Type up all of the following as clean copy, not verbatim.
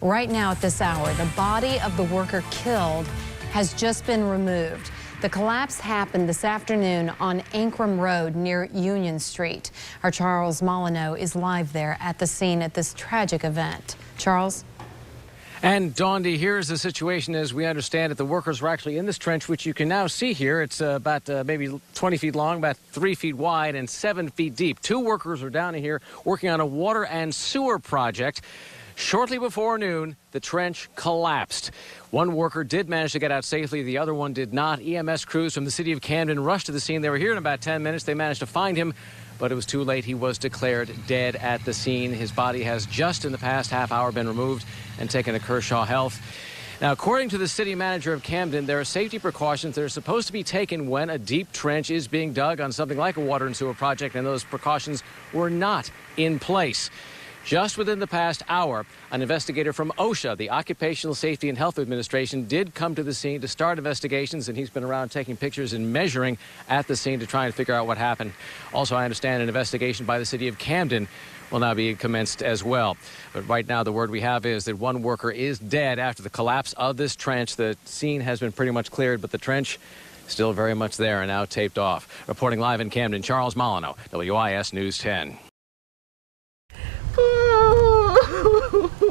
Right now at this hour, the body of the worker killed has just been removed. The collapse happened this afternoon on Ankrum Road near Union Street. Our Charles Molineaux is live there at the scene at this tragic event. Charles? And Dondi, here's the situation as we understand it. The workers were actually in this trench, which you can now see here. It's about maybe 20 feet long, about 3 feet wide, and 7 feet deep. 2 workers are down in here working on a water and sewer project. Shortly before noon, the trench collapsed. One worker did manage to get out safely. The other one did not. EMS crews from the city of Camden rushed to the scene. They were here in about 10 minutes. They managed to find him, but it was too late. He was declared dead at the scene. His body has just in the past half hour been removed and taken to Kershaw Health. Now, according to the city manager of Camden, there are safety precautions that are supposed to be taken when a deep trench is being dug on something like a water and sewer project, and those precautions were not in place. Just within the past hour, an investigator from OSHA, the Occupational Safety and Health Administration, did come to the scene to start investigations, and he's been around taking pictures and measuring at the scene to try and figure out what happened. Also, I understand an investigation by the city of Camden will now be commenced as well. But right now, the word we have is that one worker is dead after the collapse of this trench. The scene has been pretty much cleared, but the trench still very much there and now taped off. Reporting live in Camden, Charles Molineaux, WIS News 10.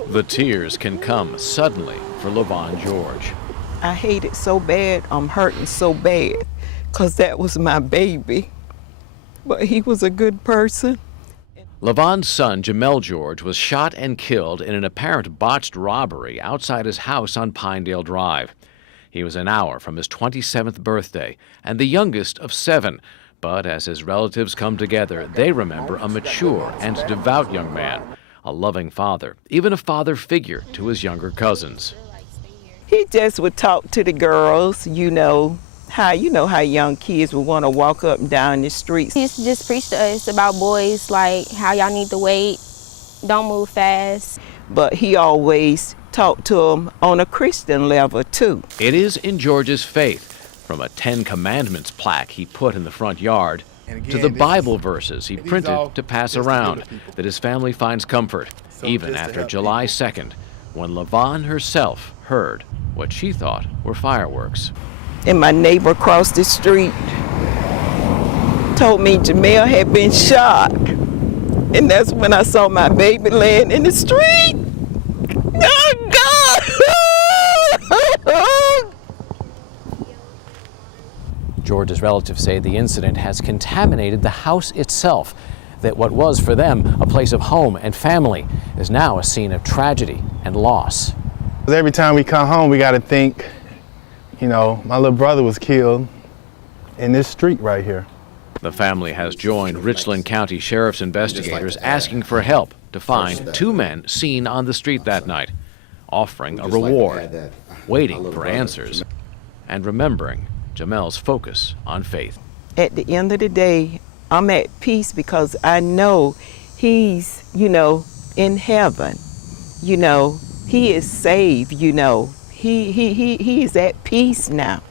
The tears can come suddenly for LaVon George. I hate it so bad, I'm hurting so bad, because that was my baby. But he was a good person. LaVon's son, Jamel George, was shot and killed in an apparent botched robbery outside his house on Pinedale Drive. He was an hour from his 27th birthday and the youngest of 7. But as his relatives come together, they remember a mature and devout young man, a loving father, even a father figure to his younger cousins. He just would talk to the girls, you know how young kids would want to walk up and down the streets. He used to just preach to us about boys, like how y'all need to wait, don't move fast. But he always talked to them on a Christian level, too. It is in George's faith, from a 10 Commandments plaque he put in the front yard, to the Bible verses he printed to pass around, that his family finds comfort, even after July 2nd, when LaVon herself heard what she thought were fireworks. And my neighbor across the street told me Jamel had been shot. And that's when I saw my baby laying in the street. Oh, God! George's relatives say the incident has contaminated the house itself, that what was for them a place of home and family is now a scene of tragedy and loss. Every time we come home, we got to think, you know, my little brother was killed in this street right here. The family has joined Richland County Sheriff's investigators asking for help to find 2 men seen on the street that night, offering a reward, waiting for answers, and remembering Jamel's focus on faith. At the end of the day, I'm at peace because I know he's, in heaven. He is saved, He is at peace now.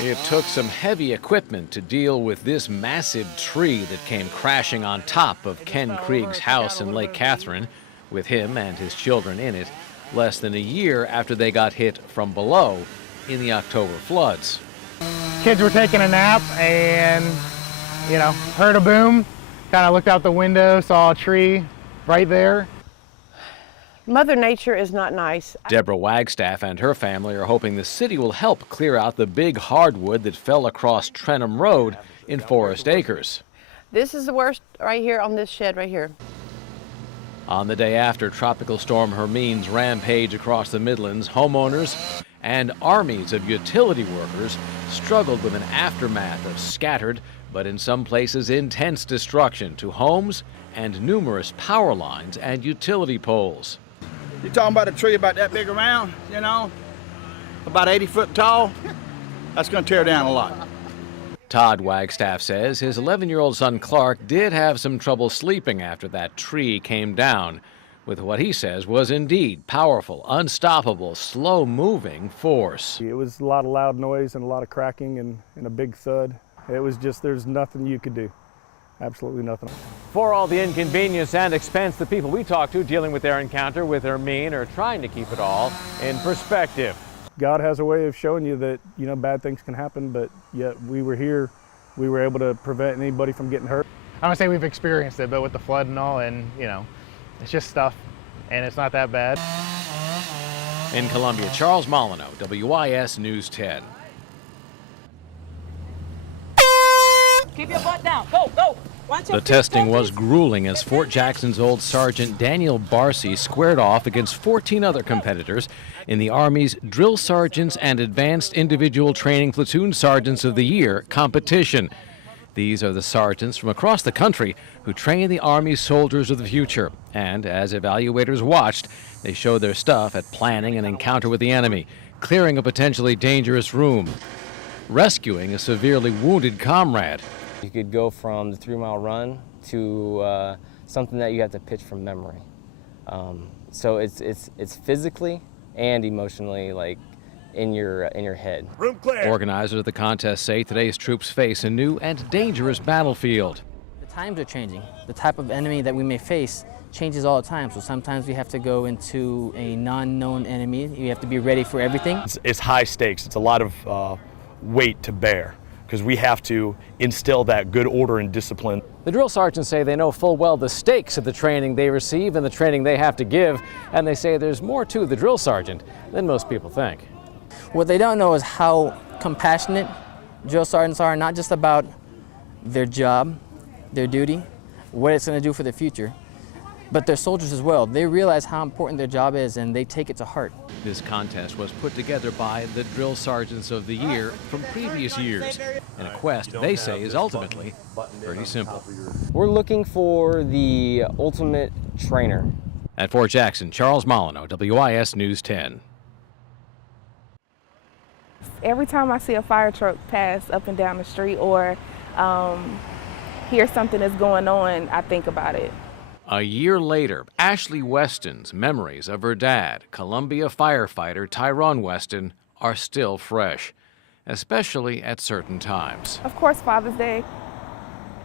It took some heavy equipment to deal with this massive tree that came crashing on top of Ken Krieg's house in Lake Catherine, with him and his children in it, less than a year after they got hit from below in the October floods. Kids were taking a nap and, heard a boom, kind of looked out the window, saw a tree right there. Mother Nature is not nice. Deborah Wagstaff and her family are hoping the city will help clear out the big hardwood that fell across Trenham Road in Forest Acres. This is the worst right here on this shed right here. On the day after Tropical Storm Hermine's rampage across the Midlands, homeowners and armies of utility workers struggled with an aftermath of scattered, but in some places intense destruction to homes and numerous power lines and utility poles. You're talking about a tree about that big around, about 80 foot tall. That's going to tear down a lot. Todd Wagstaff says his 11-year-old son Clark did have some trouble sleeping after that tree came down, with what he says was indeed powerful, unstoppable, slow-moving force. It was a lot of loud noise and a lot of cracking and a big thud. It was just, there's nothing you could do. Absolutely nothing. For all the inconvenience and expense, the people we talk to dealing with their encounter with Hermine are trying to keep it all in perspective. God has a way of showing you that, bad things can happen, but yet we were here. We were able to prevent anybody from getting hurt. I don't say we've experienced it, but with the flood and all, and, it's just stuff, and it's not that bad. In Columbia, Charles Molineaux, WIS News 10. Keep your butt down. Go, go. The testing was grueling as Fort Jackson's old Sergeant Daniel Barcy squared off against 14 other competitors in the Army's Drill Sergeants and Advanced Individual Training Platoon Sergeants of the Year competition. These are the sergeants from across the country who train the Army's soldiers of the future. And as evaluators watched, they showed their stuff at planning an encounter with the enemy, clearing a potentially dangerous room, rescuing a severely wounded comrade. You could go from the 3-mile run to something that you have to pitch from memory. So it's physically and emotionally in your head. Room clear. Organizers of the contest say today's troops face a new and dangerous battlefield. The times are changing. The type of enemy that we may face changes all the time. So sometimes we have to go into a non-known enemy. You have to be ready for everything. It's high stakes. It's a lot of weight to bear, because we have to instill that good order and discipline. The drill sergeants say they know full well the stakes of the training they receive and the training they have to give, and they say there's more to the drill sergeant than most people think. What they don't know is how compassionate drill sergeants are, not just about their job, their duty, what it's going to do for the future, but their soldiers as well. They realize how important their job is, and they take it to heart. This contest was put together by the Drill Sergeants of the Year from previous years, in a quest they say is ultimately pretty simple. We're looking for the ultimate trainer. At Fort Jackson, Charles Molineaux, WIS News 10. Every time I see a fire truck pass up and down the street or hear something is going on, I think about it. A year later, Ashley Weston's memories of her dad, Columbia firefighter Tyrone Weston, are still fresh, especially at certain times. Of course, Father's Day,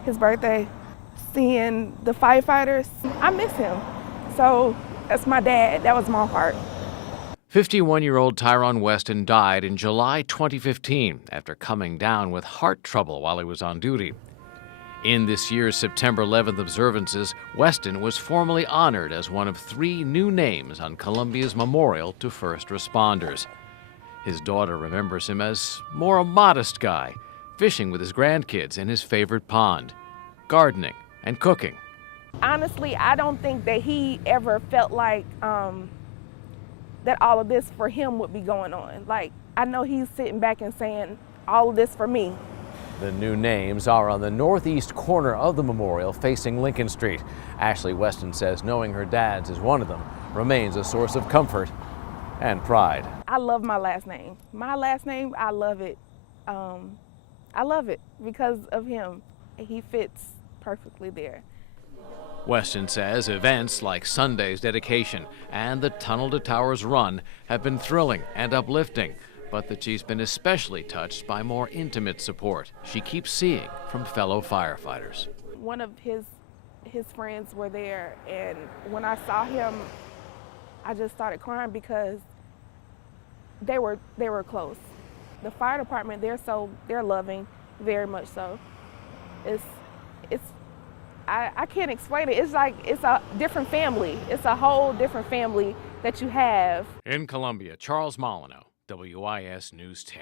his birthday, seeing the firefighters, I miss him. So that's my dad, that was my heart. 51-year-old Tyrone Weston died in July 2015 after coming down with heart trouble while he was on duty. In this year's September 11th observances, Weston was formally honored as one of 3 new names on Columbia's memorial to first responders. His daughter remembers him as more a modest guy, fishing with his grandkids in his favorite pond, gardening and cooking. Honestly, I don't think that he ever felt like that all of this for him would be going on. I know he's sitting back and saying, all of this for me. The new names are on the northeast corner of the memorial facing Lincoln Street. Ashley Weston says knowing her dad's is one of them remains a source of comfort and pride. I love my last name. My last name, I love it. I love it because of him. He fits perfectly there. Weston says events like Sunday's dedication and the Tunnel to Towers run have been thrilling and uplifting, but that she's been especially touched by more intimate support she keeps seeing from fellow firefighters. One of his friends were there, and when I saw him, I just started crying because they were close. The fire department, they're loving, very much so. I can't explain it. It's a different family. It's a whole different family that you have. In Columbia, Charles Molineaux, WIS News 10.